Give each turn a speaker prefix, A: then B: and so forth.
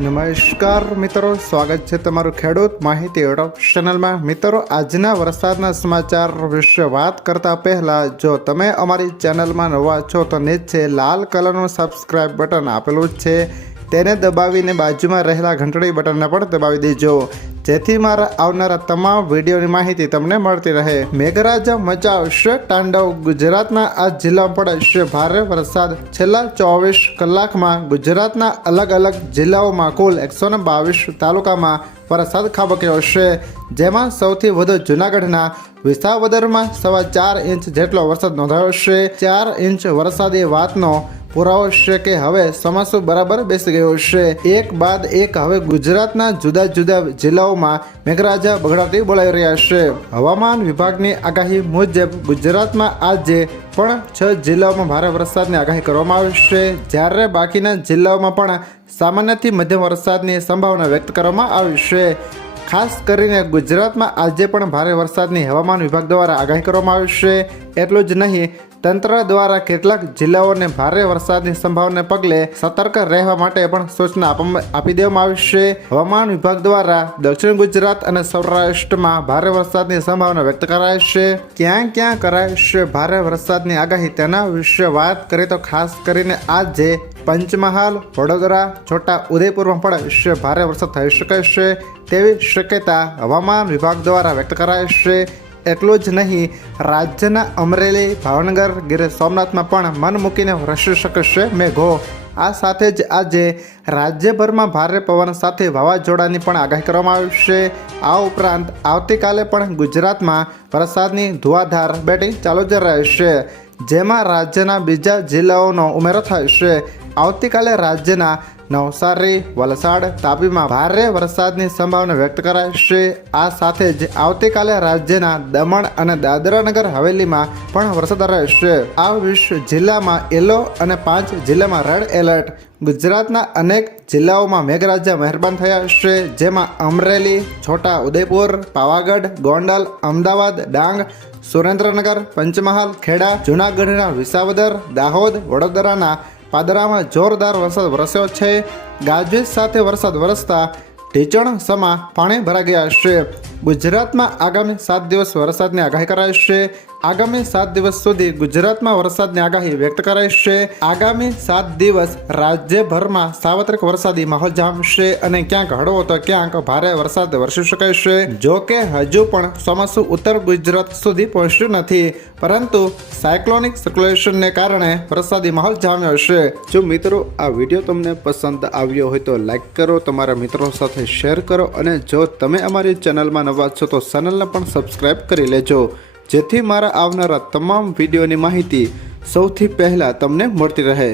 A: નમસ્કાર મિત્રો, સ્વાગત છે તમારું ખેડૂત માહિતી યુટ્યુબ ચેનલમાં. મિત્રો, આજના વરસાદના સમાચાર વિશે વાત કરતા પહેલા, જો તમે અમારી ચેનલમાં નવા છો તો નીચે લાલ કલરનું સબસ્ક્રાઈબ બટન આપેલું છે. તેને દબાવીને બાજુમાં રહેલા ઘંટડી બટનને પણ દબાવી દેજો. જેથી મારા આવનારા તમામ વિડીયોની માહિતી તમને મળતી રહે. મેઘરાજા મચાવશે તાંડવ, ગુજરાતના આ જિલ્લામાં પડશે ભારે વરસાદ. છેલ્લા ચોવીસ કલાકમાં ગુજરાતના અલગ અલગ જિલ્લાઓમાં કુલ એકસો બાવીસ તાલુકામાં વરસાદ ખાબક્યો છે. જેમાં સૌથી વધુ જૂનાગઢના વિસાવદરમાં સવા ચાર ઇંચ જેટલો વરસાદ નોંધાયો છે. ચાર ઇંચ વરસાદી વાતનો પુરાવો છે કે હવે ચોમાસુ બરાબર બેસી ગયો છે. એક બાદ એક હવે ગુજરાતના જુદા જુદા જિલ્લાઓમાં મેઘરાજા બગડાટી બોલાવી રહ્યા છે. હવામાન વિભાગની આગાહી મુજબ ગુજરાતમાં આજે પણ છ જિલ્લાઓમાં ભારે વરસાદની આગાહી કરવામાં આવી છે. જ્યારે બાકીના જિલ્લાઓમાં પણ સામાન્યથી મધ્યમ વરસાદની સંભાવના વ્યક્ત કરવામાં આવી છે. ખાસ કરીને ગુજરાતમાં આજે પણ ભારે વરસાદની હવામાન વિભાગ દ્વારા આગાહી કરવામાં આવી એટલું જ નહીં તંત્ર દ્વારા કેટલાક જિલ્લાઓને ભારે વરસાદની સંભાવનાને પગલે સતર્ક રહેવા માટે પણ સૂચના આપી દેવામાં આવી છે. હવામાન વિભાગ દ્વારા દક્ષિણ ગુજરાત અને સૌરાષ્ટ્રમાં ભારે વરસાદની સંભાવના વ્યક્ત કરાય છે. ક્યાં ક્યાં કરાય છે ભારે વરસાદની આગાહી તેના વિશે વાત કરીએ તો ખાસ કરીને આજે પંચમહાલ, વડોદરા, છોટા ઉદયપુરમાં પણ ભારે વરસાદ થઈ શકે છે તેવી શક્યતા હવામાન વિભાગ દ્વારા વ્યક્ત કરાય છે. એટલું જ નહીં, રાજ્યના અમરેલી, ભાવનગર, ગીર સોમનાથમાં પણ મન મૂકીને વરસી શકે છે મેઘો. આ સાથે જ આજે રાજ્યભરમાં ભારે પવન સાથે વાવાઝોડાની પણ આગાહી કરવામાં આવશે. આ ઉપરાંત આવતીકાલે પણ ગુજરાતમાં વરસાદની ધુઆધાર બેટિંગ ચાલુ જ રહેશે, જેમાં રાજ્યના બીજા જિલ્લાઓનો ઉમેરો છે આવતીકાલે રાજ્યના નવસારી, વલસાડ, તાપીમાં ભારે વરસાદની સંભાવના વ્યક્ત કરાય છે. આ સાથે જ આવતીકાલે રાજ્યના દમણ અને દાદરાનગર હવેલીમાં પણ વરસાદ રહેશે. આ વીસ જિલ્લામાં યલો અને પાંચ જિલ્લામાં રેડ એલર્ટ. ગુજરાતના અનેક જિલ્લાઓમાં મેઘરાજા મહેરબાન થયા છે. જેમાં અમરેલી છોટા ઉદેપુર પાવાગઢ, ગોંડલ, અમદાવાદ, ડાંગ, સુરેન્દ્રનગર, પંચમહાલ, ખેડા, જૂનાગઢના વિસાવદર, દાહોદ, વડોદરાના પાદરામાં જોરદાર વરસાદ વરસ્યો છે. ગાજવીજ સાથે વરસાદ વરસતા ઢીચણ સમા પાણી ભરાઈ ગયા છે. ગુજરાતમાં આગામી સાત દિવસ વરસાદની આગાહી કરાઈ છે. આગામી સાત દિવસ સુધી ગુજરાતમાં વરસાદની આગાહી વ્યક્ત કરાઈ છે. આગામી સાત દિવસ રાજ્યભરમાં સાર્વત્રિક વરસાદી માહોલ જામશે અને ક્યાંક હળવો તો ક્યાંક ભારે વરસાદ વરસી શકે છે. જો કે હજુ પણ ચોમાસું ઉત્તર ગુજરાત સુધી પહોંચ્યું નથી. પરંતુ સાયક્લોનિક સર્ક્યુલેશનને કારણે વરસાદી માહોલ જામ્યો છે. જો મિત્રો આ વીડિયો તમને પસંદ આવ્યો હોય તો લાઈક કરો, તમારા મિત્રો સાથે શેર કરો અને જો તમે અમારી ચેનલમાં નવા છો તો ચેનલને પણ સબસ્ક્રાઈબ કરી લેજો. જેથી મારા આવનારા તમામ વિડીયોની માહિતી સૌથી પહેલાં તમને મળતી રહે.